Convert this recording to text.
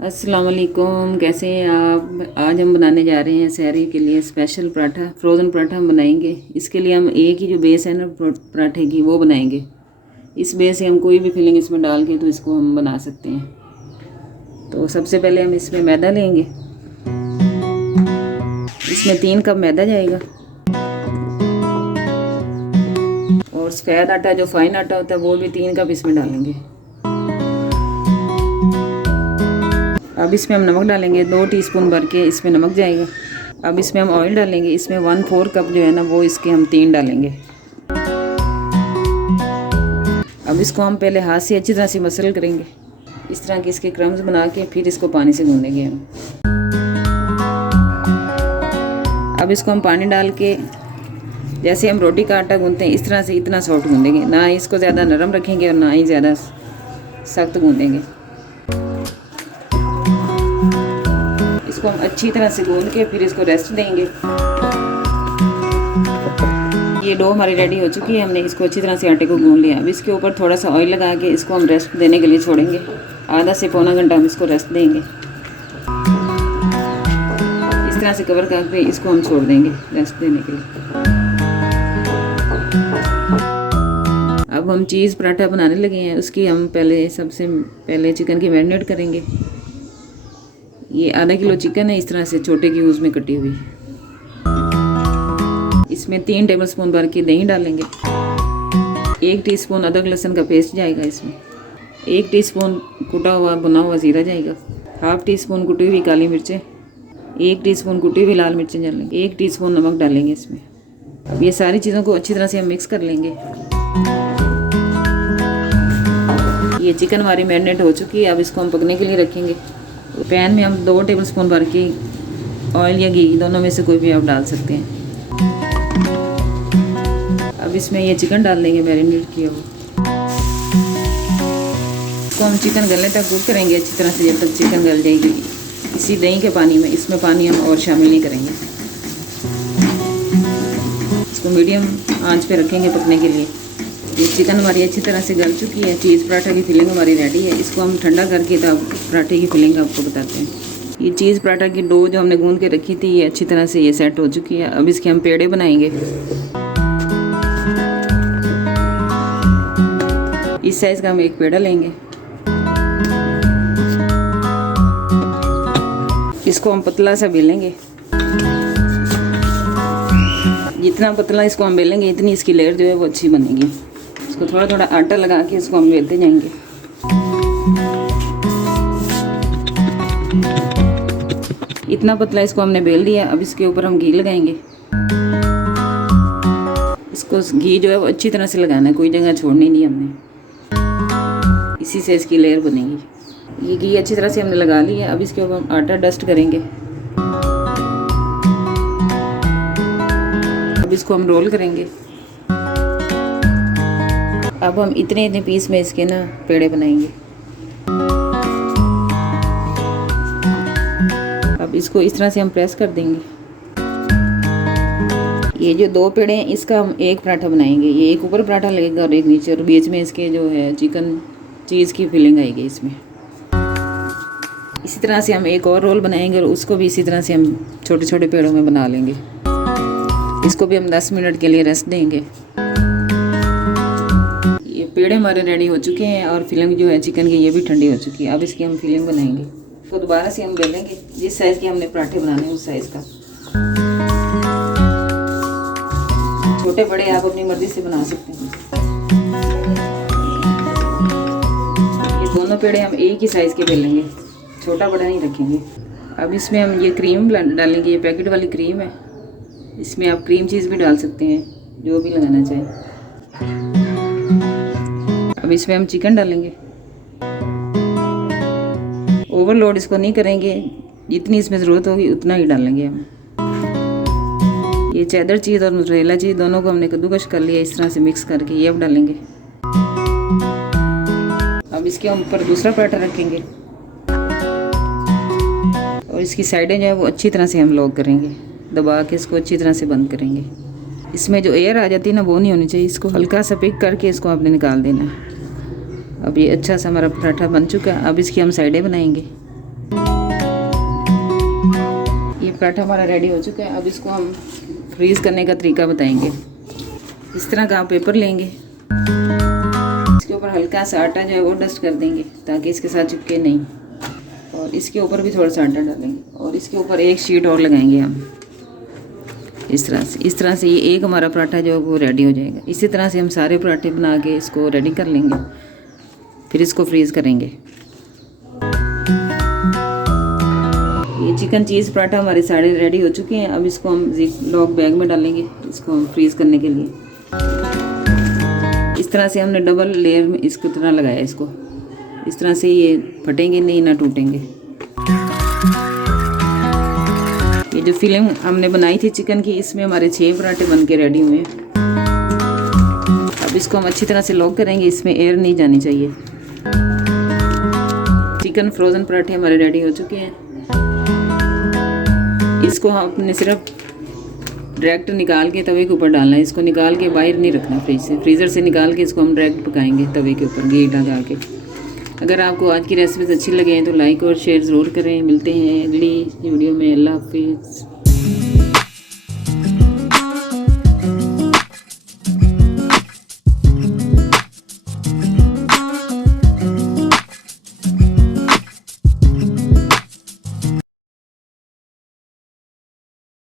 अस्सलाम वालेकुम, कैसे हैं आप। आज हम बनाने जा रहे हैं सहरी के लिए स्पेशल पराठा, फ्रोज़न पराठा हम बनाएंगे। इसके लिए हम एक ही जो बेस है ना पराठे की वो बनाएंगे। इस बेस से हम कोई भी फिलिंग इसमें डाल के तो इसको हम बना सकते हैं। तो सबसे पहले हम इसमें मैदा लेंगे। इसमें 3 कप मैदा जाएगा और सफ़ेद आटा जो फाइन आटा होता है वो भी 3 कप इसमें डालेंगे। अब इसमें हम नमक डालेंगे, 2 टीस्पून भर के इसमें नमक जाएगा। अब इसमें हम ऑयल डालेंगे, इसमें 1/4 कप जो है ना वो इसके हम 3 डालेंगे। अब इसको हम पहले हाथ से अच्छी तरह से मसल करेंगे, इस तरह के इसके क्रम्स बना के फिर इसको पानी से गूंदेंगे हम। अब इसको हम पानी डाल के जैसे हम रोटी का आटा गूंदते हैं इस तरह से इतना सॉफ्ट गूंदेंगे, ना इसको ज़्यादा नरम रखेंगे और ना ही ज़्यादा सख्त गूंदेंगे। इसको हम अच्छी तरह से गूंद के फिर इसको रेस्ट देंगे। ये डो हमारी रेडी हो चुकी है, हमने इसको अच्छी तरह से आटे को गूंद लिया। अब इसके ऊपर थोड़ा सा ऑयल लगा के इसको हम रेस्ट देने के लिए छोड़ेंगे। आधा से पौना घंटा हम इसको रेस्ट देंगे। इस तरह से कवर करके इसको हम छोड़ देंगे रेस्ट देने के लिए। अब हम चीज़ पराठा बनाने लगे हैं। उसकी हम सबसे पहले चिकन की मैरिनेट करेंगे। ये आधा किलो चिकन है, इस तरह से छोटे क्यूब्स में कटी हुई। इसमें 3 टेबलस्पून भर के दही डालेंगे। 1 टीस्पून अदरक लहसुन का पेस्ट जाएगा इसमें। 1 टीस्पून कुटा हुआ भुना हुआ ज़ीरा जाएगा। 1/2 टीस्पून कुटी हुई काली मिर्चें। 1 टीस्पून कुटी हुई लाल मिर्चें डालेंगे। 1 टीस्पून नमक डालेंगे इसमें। अब ये सारी चीज़ों को अच्छी तरह से हम मिक्स कर लेंगे। ये चिकन हमारी मैरिनेट हो चुकी है। अब इसको हम पकने के लिए रखेंगे। पैन में हम 2 टेबलस्पून भर के ऑयल या घी दोनों में से कोई भी आप डाल सकते हैं। अब इसमें ये चिकन डाल देंगे मैरिनेट किया हुआ। इसको हम चिकन गलने तक कुक करेंगे अच्छी तरह से, जब तक चिकन गल जाएगी। इसी दही के पानी में, इसमें पानी हम और शामिल नहीं करेंगे। इसको मीडियम आंच पे रखेंगे पकने के लिए। ये चिकन हमारी अच्छी तरह से गल चुकी है। चीज़ पराठा की फिलिंग हमारी रेडी है। इसको हम ठंडा करके तब पराठे की फिलिंग आपको बताते हैं। ये चीज़ पराठा की डो जो हमने गूंद के रखी थी ये अच्छी तरह से ये सेट हो चुकी है। अब इसके हम पेड़े बनाएंगे। इस साइज़ का हम एक पेड़ा लेंगे। इसको हम पतला सा बेलेंगे। जितना पतला इसको हम बेलेंगे इतनी इसकी लेयर जो है वो अच्छी बनेगी। इसको थोड़ा थोड़ा आटा लगा के इसको हम बेलते जाएंगे। इतना पतला इसको हमने बेल दिया। अब इसके ऊपर हम घी लगाएंगे। इसको घी जो है वो अच्छी तरह से लगाना है, कोई जगह छोड़नी नहीं हमने। इसी से इसकी लेयर बनेगी। ये घी अच्छी तरह से हमने लगा लिया। अब इसके ऊपर हम आटा डस्ट करेंगे। अब इसको हम रोल करेंगे। अब हम इतने पीस में इसके ना पेड़े बनाएंगे। अब इसको इस तरह से हम प्रेस कर देंगे। ये जो 2 पेड़े हैं इसका हम एक पराठा बनाएंगे। ये एक ऊपर पराठा लगेगा और एक नीचे, और बीच में इसके जो है चिकन चीज़ की फिलिंग आएगी इसमें। इसी तरह से हम एक और रोल बनाएंगे और उसको भी इसी तरह से हम छोटे छोटे पेड़ों में बना लेंगे। इसको भी हम 10 मिनट के लिए रेस्ट देंगे। ये पेड़े हमारे रेडी हो चुके हैं और फिलिंग जो है चिकन की ये भी ठंडी हो चुकी है। अब इसकी हम फिलिंग बनाएंगे। तो दोबारा से हम बेलेंगे जिस साइज़ के हमने पराठे बनाने हैं उस साइज़ का। छोटे बड़े आप अपनी मर्ज़ी से बना सकते हैं। ये दोनों पेड़े हम एक ही साइज़ के बेलेंगे, छोटा बड़ा नहीं रखेंगे। अब इसमें हम ये क्रीम डालेंगे। ये पैकेट वाली क्रीम है। इसमें आप क्रीम चीज़ भी डाल सकते हैं, जो भी लगाना चाहें। अब इसमें हम चिकन डालेंगे। ओवरलोड इसको नहीं करेंगे, जितनी इसमें ज़रूरत होगी उतना ही डालेंगे हम। ये चेदर चीज़ और मोज़रेला चीज़ दोनों को हमने कद्दूकस कर लिया इस तरह से मिक्स करके। ये अब डालेंगे। अब इसके हम ऊपर दूसरा पराठा रखेंगे और इसकी साइडें जो है वो अच्छी तरह से हम लॉक करेंगे। दबा के इसको अच्छी तरह से बंद करेंगे। इसमें जो एयर आ जाती है ना वो नहीं होनी चाहिए। इसको हल्का सा पिक करके इसको आपने निकाल देना है। अब ये अच्छा सा हमारा पराठा बन चुका है। अब इसकी हम साइडें बनाएंगे। पराठा हमारा रेडी हो चुका है। अब इसको हम फ्रीज़ करने का तरीका बताएंगे। इस तरह का आप पेपर लेंगे, इसके ऊपर हल्का सा आटा जो है वो डस्ट कर देंगे ताकि इसके साथ चिपके नहीं, और इसके ऊपर भी थोड़ा सा आटा डालेंगे और इसके ऊपर एक शीट और लगाएंगे हम इस तरह से ये एक हमारा पराठा जो है वो रेडी हो जाएगा। इसी तरह से हम सारे पराठे बना के इसको रेडी कर लेंगे, फिर इसको फ्रीज़ करेंगे। ये चिकन चीज़ पराठा हमारे सारे रेडी हो चुके हैं। अब इसको हम लॉक बैग में डालेंगे, इसको हम फ्रीज़ करने के लिए। इस तरह से हमने डबल लेयर में इसको तरह लगाया, इसको इस तरह से ये फटेंगे नहीं, ना टूटेंगे। ये जो फिल्म हमने बनाई थी चिकन की, इसमें हमारे 6 पराठे बन के रेडी हुए हैं। अब इसको हम अच्छी तरह से लॉक करेंगे, इसमें एयर नहीं जानी चाहिए। चिकन फ्रोज़न पराठे हमारे रेडी हो चुके हैं। इसको हम अपने सिर्फ डायरेक्ट निकाल के तवे के ऊपर डालना है, इसको निकाल के बाहर नहीं रखना फ्रीज़र से निकाल के इसको हम डायरेक्ट पकाएंगे तवे के ऊपर घी लगा के। अगर आपको आज की रेसिपीज अच्छी लगे तो लाइक और शेयर ज़रूर करें। मिलते हैं अगली वीडियो में। अल्लाह हाफिज़।